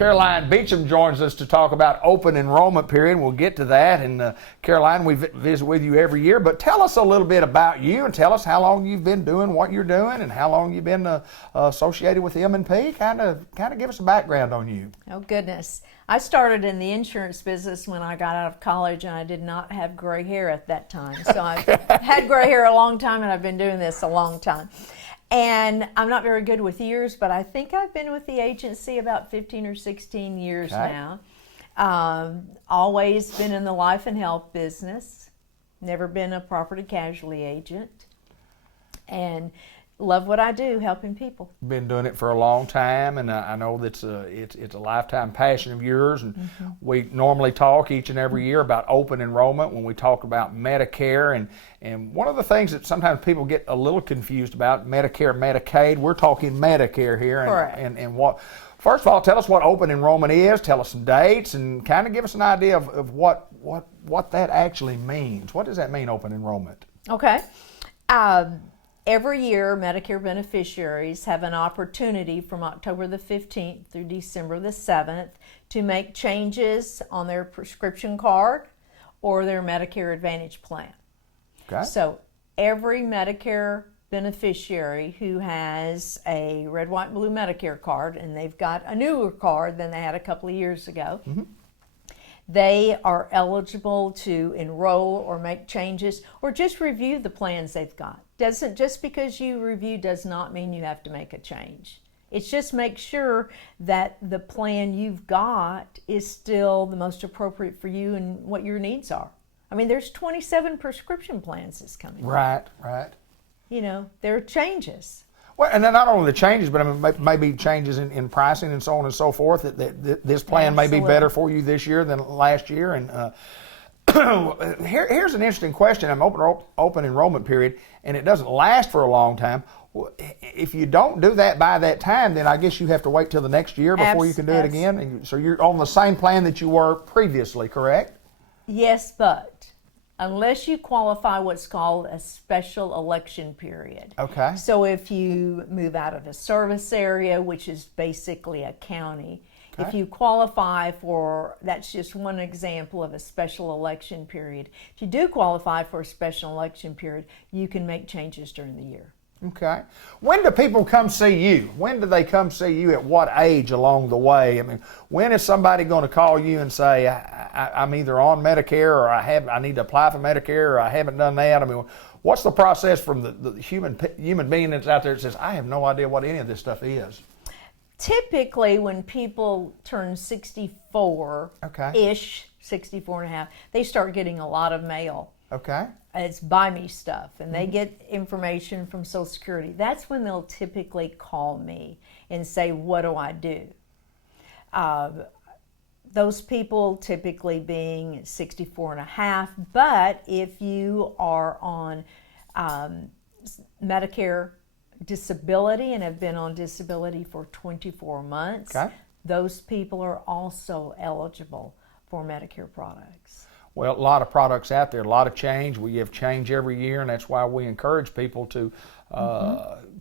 Caroline Beecham joins us to talk about open enrollment period. We'll get to that. And Caroline, we visit with you every year, but tell us a little bit about you and tell us how long you've been doing what you're doing and how long you've been associated with M&P. Kind of give us a background on you. Oh, goodness. I started in the insurance business when I got out of college, and I did not have gray hair at that time. So I've had gray hair a long time, and I've been doing this a long time. And I'm not very good with years, but I think I've been with the agency about 15 or 16 years now. Always been in the life and health business. Never been a property casualty agent. And love what I do, helping people. Been doing it for a long time, and I know that's it's a lifetime passion of yours. And we normally talk each and every year about open enrollment when we talk about Medicare. And one of the things that sometimes people get a little confused about, Medicare, Medicaid, we're talking Medicare here. Correct. And what, first of all, tell us what open enrollment is, tell us some dates, and kind of give us an idea of what that actually means. What does that mean, open enrollment? Okay. Every year, Medicare beneficiaries have an opportunity from October the 15th through December the 7th to make changes on their prescription card or their Medicare Advantage plan. Okay. So every Medicare beneficiary who has a red, white, and blue Medicare card, and they've got a newer card than they had a couple of years ago, they are eligible to enroll or make changes or just review the plans they've got. Just because you review does not mean you have to make a change. It's just make sure that the plan you've got is still the most appropriate for you and what your needs are. I mean, there's 27 prescription plans that's coming. Right. You know, there are changes. Well, and then not only the changes, but I mean, maybe changes in pricing and so on and so forth. That this plan may be better for you this year than last year. And here's an interesting question. I'm open enrollment period, and it doesn't last for a long time. If you don't do that by that time, then I guess you have to wait till the next year before you can do it again. And so you're on the same plan that you were previously, correct? Yes, but unless you qualify what's called a special election period. Okay. So if you move out of a service area, which is basically a county, if you qualify for, that's just one example of a special election period. If you do qualify for a special election period, you can make changes during the year. Okay. When do people come see you? When do they come see you? At what age along the way? I mean, when is somebody going to call you and say, I'm either on Medicare or I need to apply for Medicare or I haven't done that? I mean, what's the process from the human being that's out there that says, I have no idea what any of this stuff is? Typically, when people turn 64-ish, 64 and a half, they start getting a lot of mail. Okay. It's buy me stuff, and they get information from Social Security. That's when they'll typically call me and say, what do I do? Those people typically being 64 and a half, but if you are on Medicare disability and have been on disability for 24 months, those people are also eligible for Medicare products. Well, a lot of products out there, a lot of change. We have change every year, and that's why we encourage people to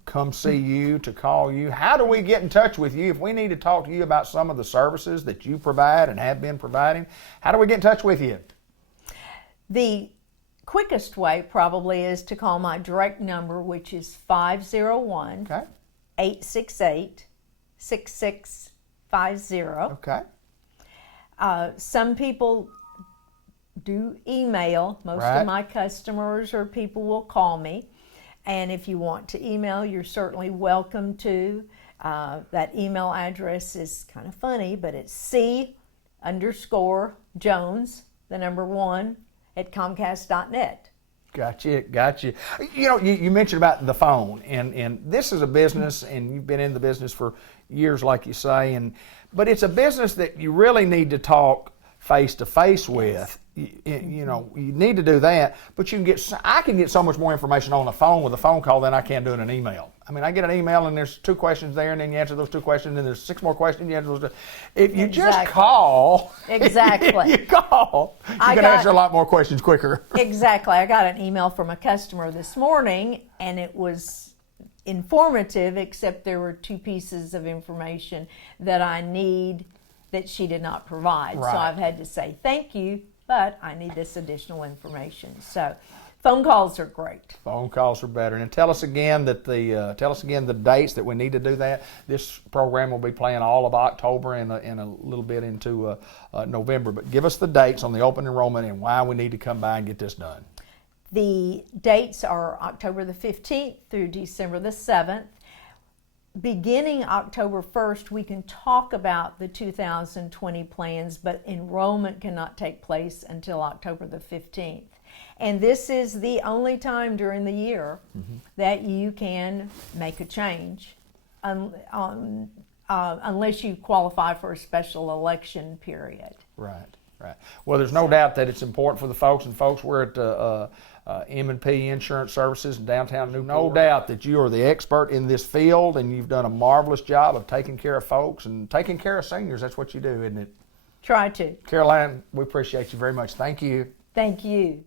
come see you, to call you. How do we get in touch with you? If we need to talk to you about some of the services that you provide and have been providing, how do we get in touch with you? The quickest way probably is to call my direct number, which is 501-868-6650. Okay. Some people do email. Most of my customers or people will call me. And if you want to email, you're certainly welcome to. That email address is kind of funny, but it's C_Jones, the number 1, at Comcast.net. Gotcha. You know, you mentioned about the phone, and this is a business, and you've been in the business for years, like you say, but it's a business that you really need to talk face to face with. You know, you need to do that, but I can get so much more information on the phone with a phone call than I can do in an email. I mean, I get an email and there's 2 questions there, and then you answer those 2 questions, and there's 6 more questions. You answer those. If you just call, you call, you can answer a lot more questions quicker. Exactly. I got an email from a customer this morning, and it was informative, except there were 2 pieces of information that I need that she did not provide. Right. So I've had to say thank you, but I need this additional information. So phone calls are great. Phone calls are better. And tell us again that the dates that we need to do that. This program will be playing all of October and a little bit into November. But give us the dates on the open enrollment and why we need to come by and get this done. The dates are October the 15th through December the 7th. Beginning October 1st, we can talk about the 2020 plans, but enrollment cannot take place until October the 15th. And this is the only time during the year that you can make a change unless you qualify for a special election period. Right. Well, there's no doubt that it's important for the folks, and folks, we're at M&P Insurance Services in downtown Newport. No doubt that you are the expert in this field, and you've done a marvelous job of taking care of folks and taking care of seniors. That's what you do, isn't it? Try to. Caroline, we appreciate you very much. Thank you. Thank you.